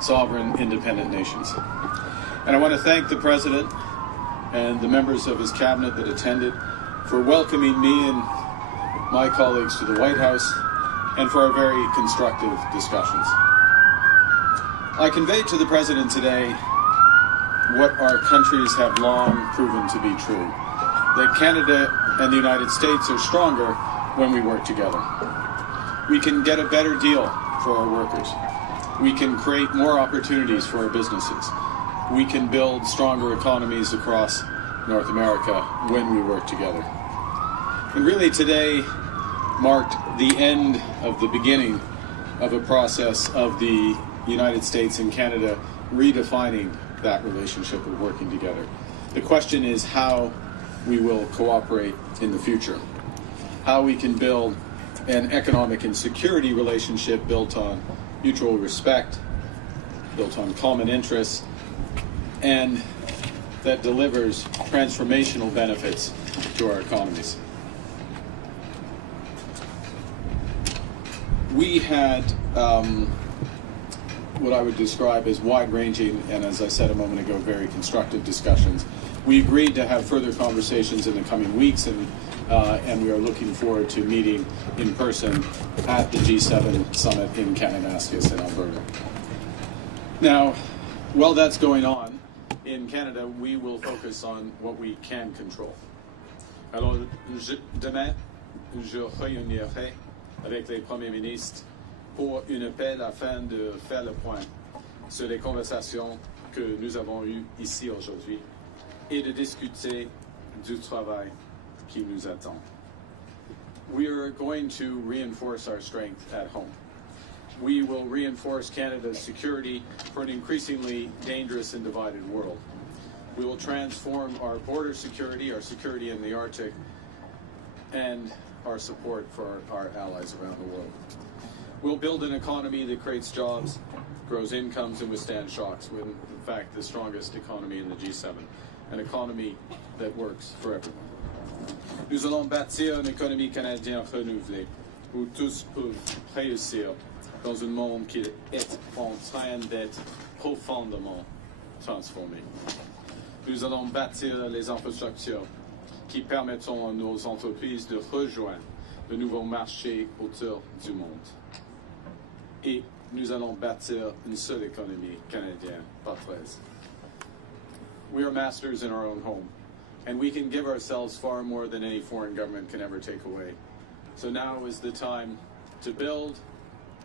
sovereign, independent nations. And I want to thank the President and the members of his cabinet that attended for welcoming me and my colleagues to the White House and for our very constructive discussions. I conveyed to the President today what our countries have long proven to be true, that Canada and the United States are stronger when we work together. We can get a better deal for our workers. We can create more opportunities for our businesses. We can build stronger economies across North America when we work together. And really today marked the end of the beginning of a process of the United States and Canada redefining that relationship of working together. The question is how we will cooperate in the future, how we can build an economic and security relationship built on mutual respect, built on common interests, and that delivers transformational benefits to our economies. We had what I would describe as wide-ranging and, as I said a moment ago, very constructive discussions. We agreed to have further conversations in the coming weeks, and we are looking forward to meeting in person at the G7 summit in Kananaskis in Alberta. Now, while that's going on, in Canada, we will focus on what we can control. Alors, demain, je réunirai avec les premiers ministres pour une appel afin de faire le point sur les conversations que nous avons eues ici aujourd'hui et de discuter du travail qui nous attend. We are going to reinforce our strength at home. We will reinforce Canada's security for an increasingly dangerous and divided world. We will transform our border security, our security in the Arctic, and our support for our allies around the world. We'll build an economy that creates jobs, grows incomes, and withstands shocks. We're, in fact, the strongest economy in the G7, an economy that works for everyone. Nous allons bâtir une économie canadienne renouvelée, où tous peuvent réussir dans un monde qui est en train d'être profondément transformé. Nous allons bâtir les infrastructures qui permettront à nos entreprises de rejoindre de nouveaux marchés autour du monde. Et nous allons bâtir une seule économie canadienne, pas 13. We are masters in our own home, and we can give ourselves far more than any foreign government can ever take away. So now is the time to build,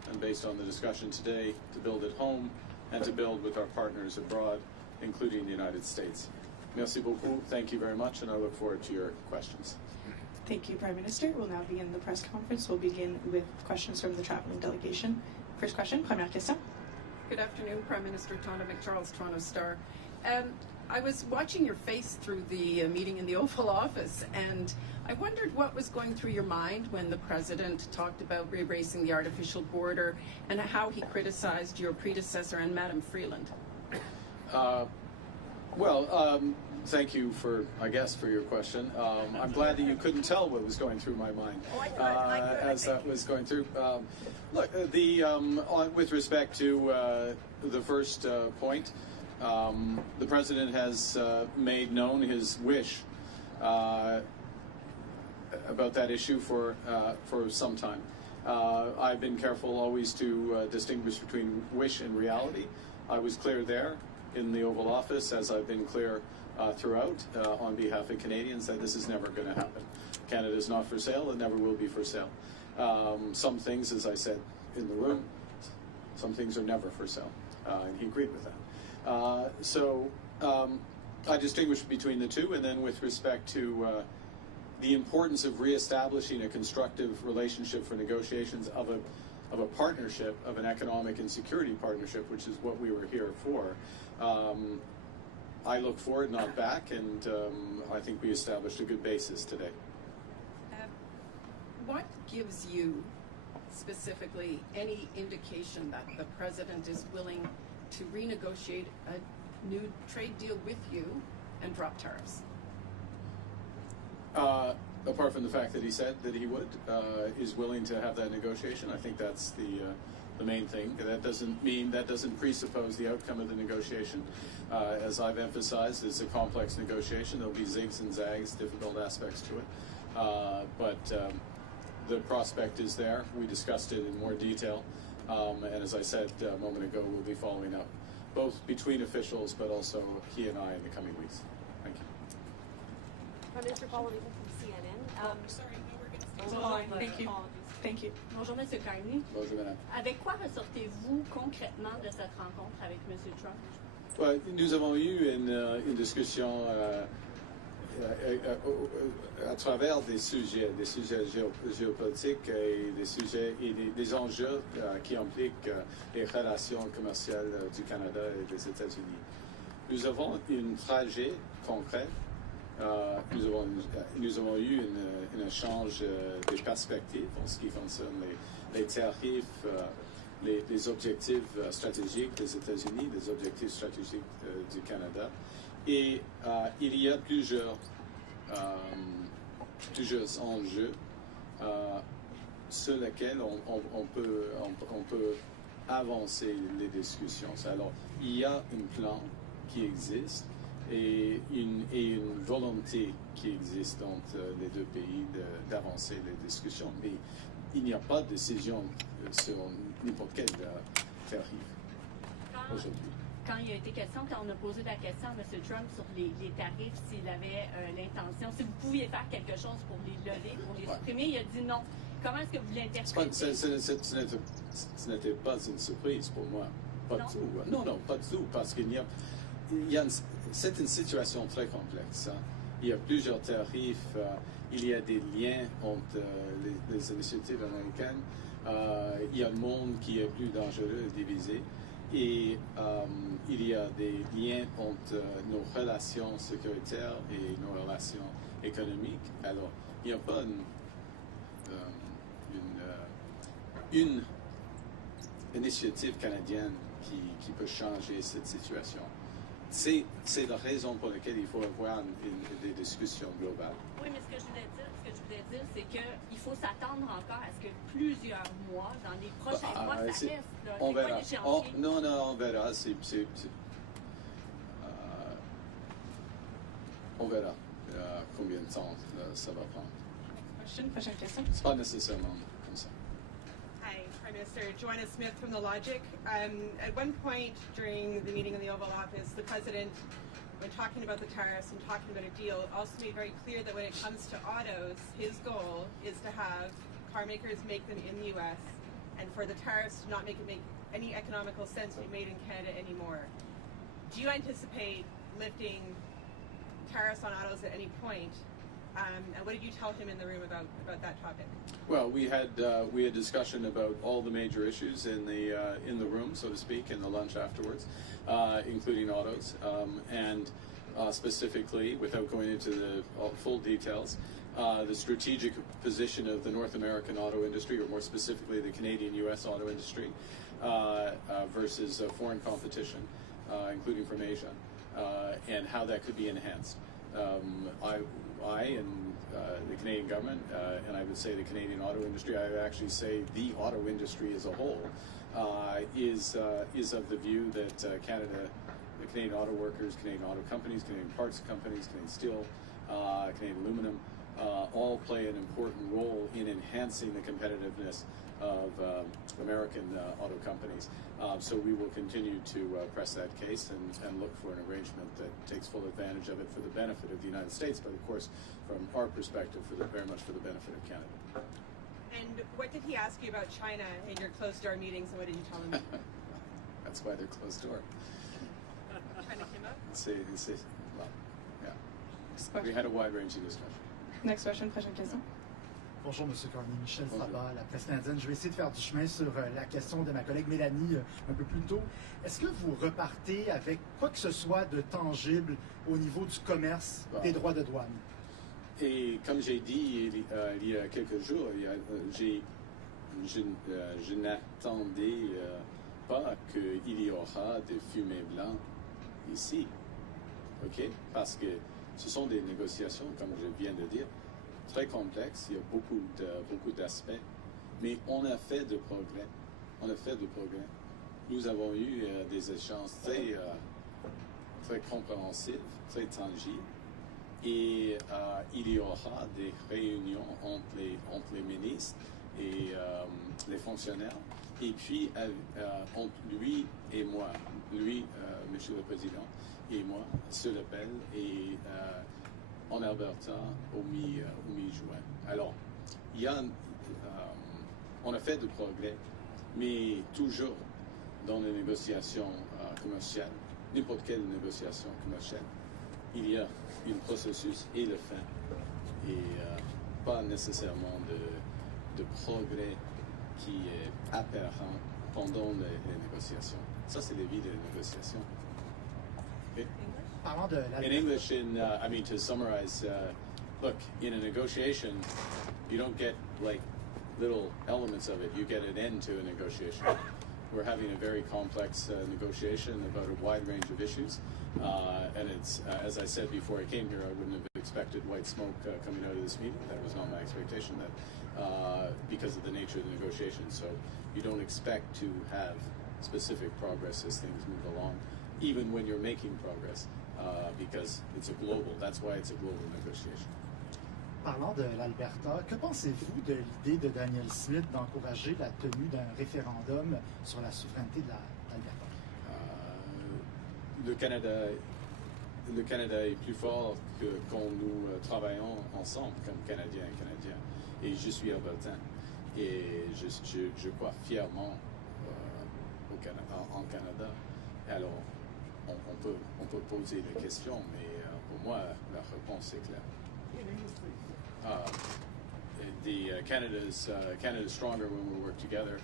and based on the discussion today, to build at home and to build with our partners abroad, including the United States. Merci beaucoup. Thank you very much, and I look forward to your questions. Thank you, Prime Minister. We'll now begin the press conference. We'll begin with questions from the traveling delegation. First question, première question. Good afternoon, Prime Minister Tonda McCharles, Toronto Star. I was watching your face through the meeting in the Oval Office, and I wondered what was going through your mind when the President talked about erasing the artificial border and how he criticized your predecessor and Madam Freeland. Thank you for your question. I'm glad that you couldn't tell what was going through my mind as that was going through. With respect to the first point, the President has made known his wish about that issue for some time. I've been careful always to distinguish between wish and reality. I was clear there in the Oval Office, as I've been clear throughout on behalf of Canadians, that this is never going to happen. Canada is not for sale and never will be for sale. Some things, as I said in the room, some things are never for sale, and he agreed with that. I distinguish between the two, and then with respect to the importance of reestablishing a constructive relationship for negotiations of a partnership, of an economic and security partnership, which is what we were here for. I look forward, not back, and I think we established a good basis today. What gives you specifically any indication that the President is willing to renegotiate a new trade deal with you and drop tariffs? Apart from the fact that he said that he would, is willing to have that negotiation, I think that's the the main thing. That doesn't presuppose the outcome of the negotiation. As I've emphasized, it's a complex negotiation. There'll be zigs and zags, difficult aspects to it. But the prospect is there. We discussed it in more detail. And as I said a moment ago, we'll be following up, both between officials, but also he and I in the coming weeks. Thank you. Prime Minister following from CNN. Sorry, no, we're going to stay on the line. Thank you. Thank you. Bonjour, M. Carney. Bonjour, madame. Avec quoi ressortez-vous concrètement de cette rencontre avec M. Trump? Ouais, nous avons eu une discussion à travers des sujets géopolitiques et des sujets et des enjeux qui impliquent les relations commerciales du Canada et des États-Unis. Nous avons un trajet concret. Nous avons eu un échange de perspectives en ce qui concerne les tarifs, les objectifs stratégiques des États-Unis, les objectifs stratégiques du Canada. Et il y a plusieurs enjeux sur lesquels on peut avancer les discussions. Alors, il y a un plan qui existe et une volonté qui existe entre les deux pays d'avancer les discussions. Mais il n'y a pas de décision sur n'importe quel tarif aujourd'hui. Quand il a été question, quand on a posé la question à M. Trump sur les tarifs, s'il avait l'intention, si vous pouviez faire quelque chose pour les lever, pour les supprimer, il a dit non. Comment est-ce que vous l'interprétez? Ce n'était pas une surprise pour moi. Pas du tout. Non, pas du tout, parce qu'il c'est une situation très complexe. Hein. Il y a plusieurs tarifs, il y a des liens entre les initiatives américaines, il y a un monde qui est plus dangereux et divisé, et il y a des liens entre nos relations sécuritaires et nos relations économiques. Alors, il n'y a pas une initiative canadienne qui peut changer cette situation. C'est la raison pour laquelle il faut avoir des discussions globales. Oui, mais ce que je voulais dire, c'est qu'il faut s'attendre encore à ce que plusieurs mois, dans les prochains mois, ça reste. Là. On verra. Non, on verra. On verra combien de temps ça va prendre. Prochaine question. C'est pas nécessairement comme ça. Hi, Prime Minister. Joanna Smith from The Logic. At one point during the meeting in the Oval Office, the President, when talking about the tariffs and talking about a deal, also made very clear that when it comes to autos, his goal is to have car makers make them in the U.S. and for the tariffs to not make any economical sense to be made in Canada anymore. Do you anticipate lifting tariffs on autos at any point? And what did you tell him in the room about that topic? Well, we had discussion about all the major issues in the room, so to speak, in the lunch afterwards, including autos, and specifically, without going into the full details, the strategic position of the North American auto industry, or more specifically, the Canadian-U.S. auto industry, versus foreign competition, including from Asia, and how that could be enhanced. I and the Canadian government, and I would say the Canadian auto industry, I would actually say the auto industry as a whole, is of the view that Canada, the Canadian auto workers, Canadian auto companies, Canadian parts companies, Canadian steel, Canadian aluminum, all play an important role in enhancing the competitiveness of American auto companies. So we will continue to press that case and look for an arrangement that takes full advantage of it for the benefit of the United States, but of course, from our perspective, very much for the benefit of Canada. And what did he ask you about China in your closed-door meetings, and what did you tell him? That's why they're closed door. China came up? Well, yeah. We had a wide-ranging discussion. Next question, prochaine question. Bonjour, M. Carney. Michel Sabat, la presse canadienne. Je vais essayer de faire du chemin sur la question de ma collègue Mélanie un peu plus tôt. Est-ce que vous repartez avec quoi que ce soit de tangible au niveau du commerce des droits de douane? Et comme j'ai dit il y a quelques jours, je n'attendais pas qu'il y aura des fumées blancs ici. OK? Parce que ce sont des négociations, comme je viens de dire, très complexe, il y a beaucoup d'aspects, mais on a fait de progrès. on a fait du progrès. Nous avons eu des échanges très compréhensifs, très tangibles, et il y aura des réunions entre les ministres et les fonctionnaires, et puis entre lui et moi, Monsieur le Président, et moi, sur l'appel, et en Alberta au mi-juin. Alors, on a fait du progrès, mais toujours dans les négociations commerciales, n'importe quelle négociation commerciale, il y a un processus et le fin, et pas nécessairement de progrès qui est apparent pendant les négociations. Ça, c'est la vie des négociations. Okay? Parlant de la... In English, to summarize, look, in a negotiation, you don't get like little elements of it. You get an end to a negotiation. We're having a very complex negotiation about a wide range of issues, and it's as I said before I came here, I wouldn't have expected white smoke coming out of this meeting. That was not my expectation. That because of the nature of the negotiation, so you don't expect to have specific progress as things move along, even when you're making progress, because it's a global. That's why it's a global negotiation. Parlant de l'Alberta, que pensez-vous de l'idée de Daniel Smith d'encourager la tenue d'un référendum sur la souveraineté de l'Alberta? Le Canada est plus fort que quand nous travaillons ensemble comme Canadiens et Canadiens. Et je suis albertain. Et je crois fièrement en Canada. Alors, on peut poser des questions, mais pour moi, la réponse est claire. Canada's stronger when we work together.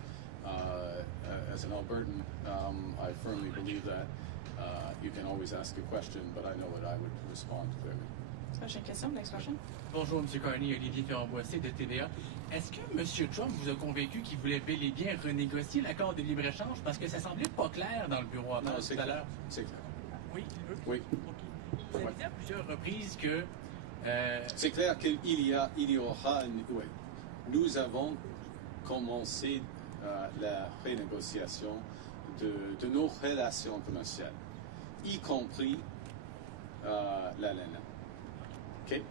As an Albertan, I firmly believe that. You can always ask a question, but I know what I would respond clearly. Prochaine question, next question. Bonjour, M. Carney, Olivier Ferrand-Boissé de TVA. Est-ce que M. Trump vous a convaincu qu'il voulait bel et bien renégocier l'accord de libre-échange? Parce que ça semblait pas clair dans le bureau à Non, c'est tout à clair. l'heure. C'est clair. Oui? Oui. OK. Vous avez dit à plusieurs reprises que... C'est clair qu'il y aura... Nous avons commencé la renégociation de nos relations commerciales, y compris la laine. OK?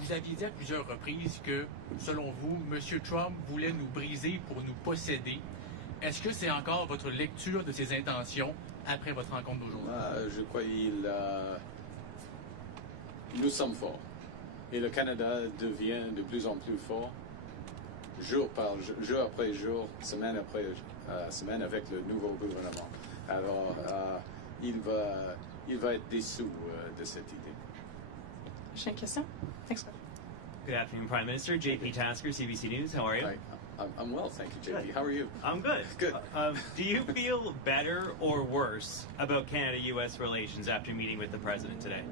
Vous aviez dit à plusieurs reprises que, selon vous, M. Trump voulait nous briser pour nous posséder. Est-ce que c'est encore votre lecture de ses intentions après votre rencontre d'aujourd'hui? Je crois nous sommes forts. Et le Canada devient de plus en plus fort, jour après jour, semaine après semaine, avec le nouveau gouvernement. Alors, il va être dessous de cette idée. Prochaine question. Next question. Good afternoon, Prime Minister. JP Tasker, CBC News. How are you? Hi. I'm well, thank you, JP. Good. How are you? I'm good. Good. Do you feel better or worse about Canada-U.S. relations after meeting with the President today?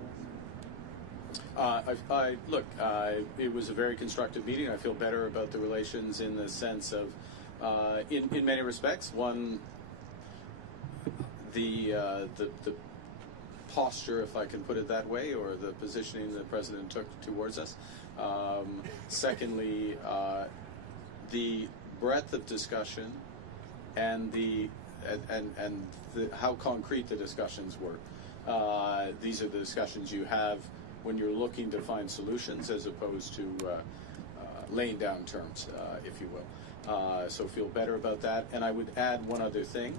It was a very constructive meeting. I feel better about the relations in the sense of, in many respects, one, the posture, if I can put it that way, or the positioning the President took towards us. Secondly, the breadth of discussion and how concrete the discussions were. These are the discussions you have when you're looking to find solutions, as opposed to laying down terms, if you will. So feel better about that. And I would add one other thing,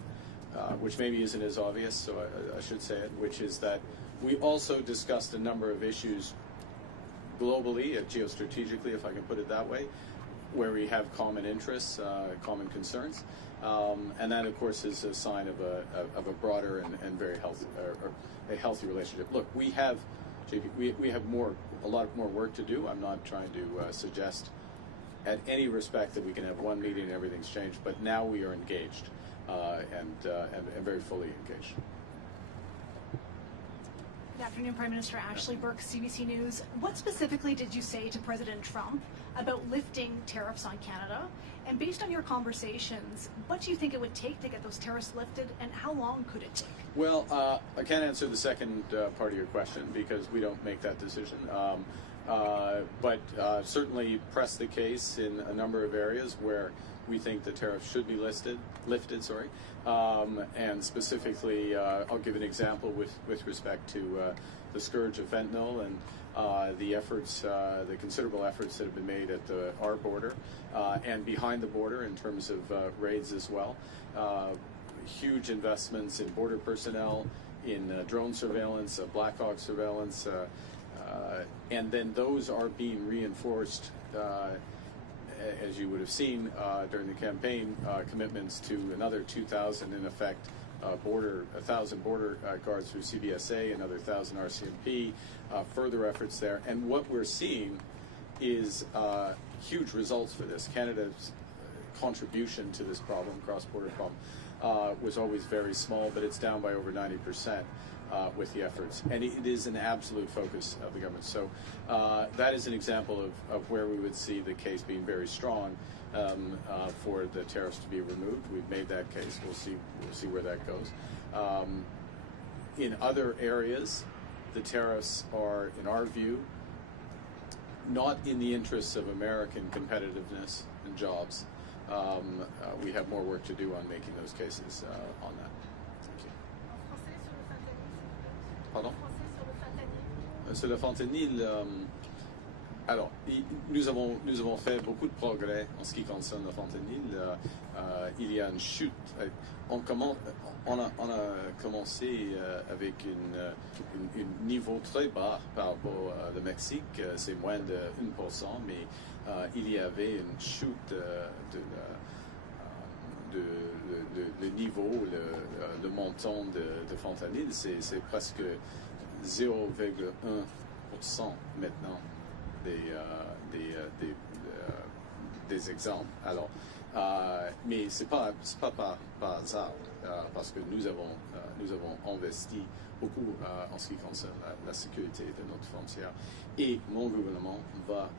which maybe isn't as obvious, so I should say it, which is that we also discussed a number of issues globally, geostrategically, if I can put it that way, where we have common interests, common concerns, and that, of course, is a sign of a broader and very healthy, or a healthy relationship. Look, we have a lot more work to do. I'm not trying to suggest, at any respect, that we can have one meeting and everything's changed, but now we are engaged and very fully engaged. Good afternoon, Prime Minister. Ashley Burke, CBC News. What specifically did you say to President Trump about lifting tariffs on Canada? And based on your conversations, what do you think it would take to get those tariffs lifted, and how long could it take? Well, I can't answer the second part of your question because we don't make that decision. But certainly press the case in a number of areas where we think the tariffs should be lifted. And specifically, I'll give an example with respect to the scourge of fentanyl and the considerable efforts that have been made at our border and behind the border in terms of raids as well. Huge investments in border personnel, in drone surveillance, Black Hawk surveillance, and then those are being reinforced, as you would have seen during the campaign, commitments to another 2,000 in effect 1,000 border guards through CBSA, another 1,000 RCMP, further efforts there. And what we're seeing is huge results for this. Canada's contribution to this problem, cross-border problem, was always very small, but it's down by over 90% with the efforts. And it is an absolute focus of the government. So that is an example of where we would see the case being very strong for the tariffs to be removed. We've made that case. We'll see where that goes. In other areas, the tariffs are, in our view, not in the interests of American competitiveness and jobs. We have more work to do on making those cases on that. Thank you. Pardon? Sur le fentanyl, alors, nous avons fait beaucoup de progrès en ce qui concerne le fentanyl. Il y a une chute. On a commencé avec un niveau très bas par rapport au Mexique. C'est moins de 1%, mais il y avait une chute le niveau, le montant de fentanyl. C'est presque 0,1% maintenant des exemples. Alors, mais c'est pas par hasard, parce que nous avons investi beaucoup en ce qui concerne la sécurité de notre frontière, et mon gouvernement va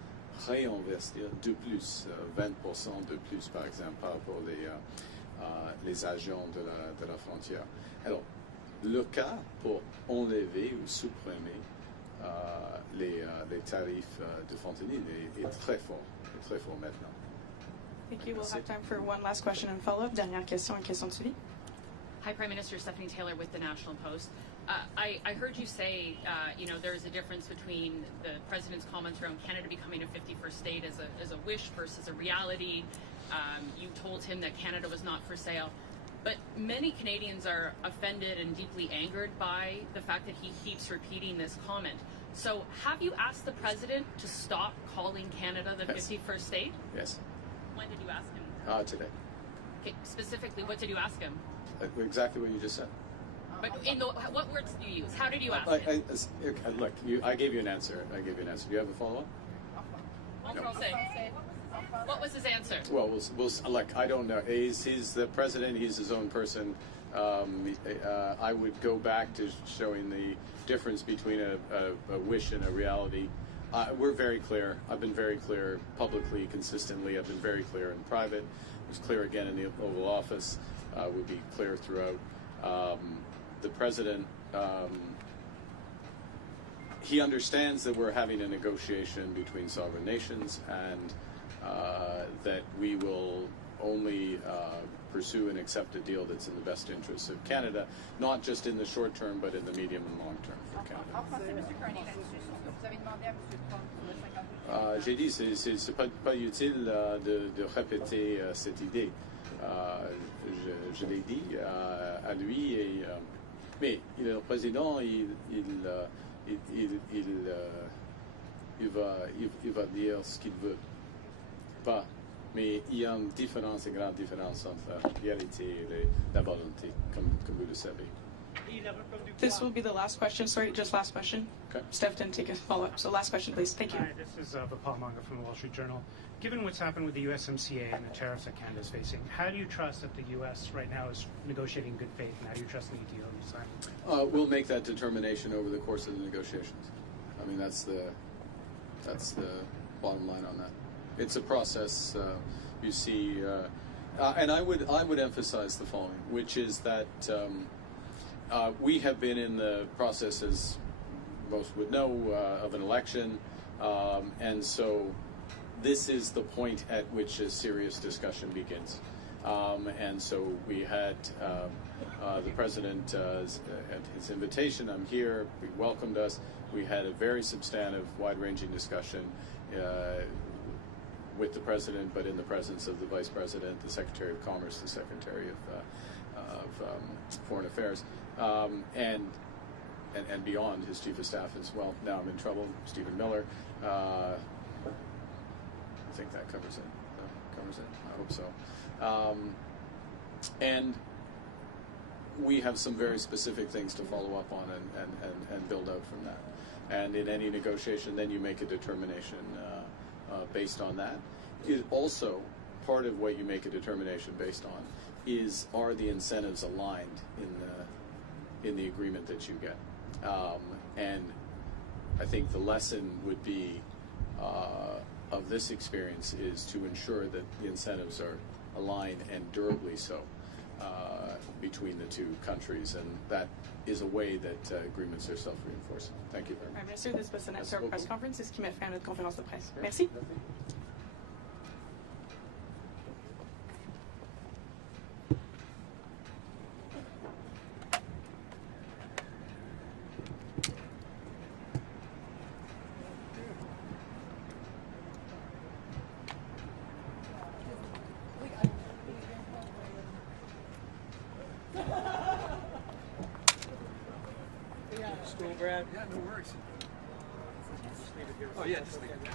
réinvestir de plus, 20% de plus, par exemple, par rapport les agents de la frontière. Alors, le cas pour enlever ou supprimer les tarifs de fentanyl est très fort maintenant. Thank you. We'll have time for one last question and follow-up. Dernière question et question de suivi. Hi, Prime Minister. Stephanie Taylor with the National Post. I heard you say, there's a difference between the President's comments around Canada becoming a 51st state as a wish versus a reality. You told him that Canada was not for sale. But many Canadians are offended and deeply angered by the fact that he keeps repeating this comment. So have you asked the President to stop calling Canada the 51st state? Yes. When did you ask him? Today. Okay, specifically, what did you ask him? Exactly what you just said. But what words did you use? How did you ask him? Look, I gave you an answer. Do you have a follow-up? No. What was his answer? Well, look, I don't know. He's the president. He's his own person. I would go back to showing the difference between a wish and a reality. We're very clear. I've been very clear publicly, consistently. I've been very clear in private. I was clear again in the Oval Office. Would be clear throughout. The president, he understands that we're having a negotiation between sovereign nations, and that we will only pursue and accept a deal that's in the best interests of Canada, not just in the short term, but in the medium and long term for Canada. J'ai dit, c'est pas utile de répéter cette idée. Je l'ai dit à lui, mais le président, il va dire ce qu'il veut pas. Mais il y a une différence, une grande différence entre la réalité et la volonté, comme vous le savez. This will be the last question. Sorry, just last question. Okay. Steph didn't take a follow-up. So last question, please. Thank you. Hi, this is Vipal Manga from the Wall Street Journal. Given what's happened with the USMCA and the tariffs that Canada is facing, how do you trust that the U.S. right now is negotiating in good faith, and how do you trust the deal you signed? We'll make that determination over the course of the negotiations. I mean, that's the bottom line on that. It's a process. You see, and I would emphasize the following, which is that we have been in the process, as most would know, of an election, and so this is the point at which a serious discussion begins. And so we had the President, at his invitation, I'm here, he welcomed us. We had a very substantive, wide-ranging discussion with the President, but in the presence of the Vice President, the Secretary of Commerce, the Secretary of Foreign Affairs, and beyond, his Chief of Staff as well. Now I'm in trouble, Stephen Miller. I think that covers it. I hope so. And we have some very specific things to follow up on and build out from that. And in any negotiation, then you make a determination based on that. It also, part of what you make a determination based on are the incentives aligned in the agreement that you get. And I think the lesson would be of this experience is to ensure that the incentives are aligned and durably so between the two countries, and that is a way that agreements are self-reinforcing. Thank you very much. Prime Minister, this was the next press conference. C'est ce qui met fin à notre conférence de presse. Merci. Brad? Yeah, no worries. Oh, yeah, just leave it here.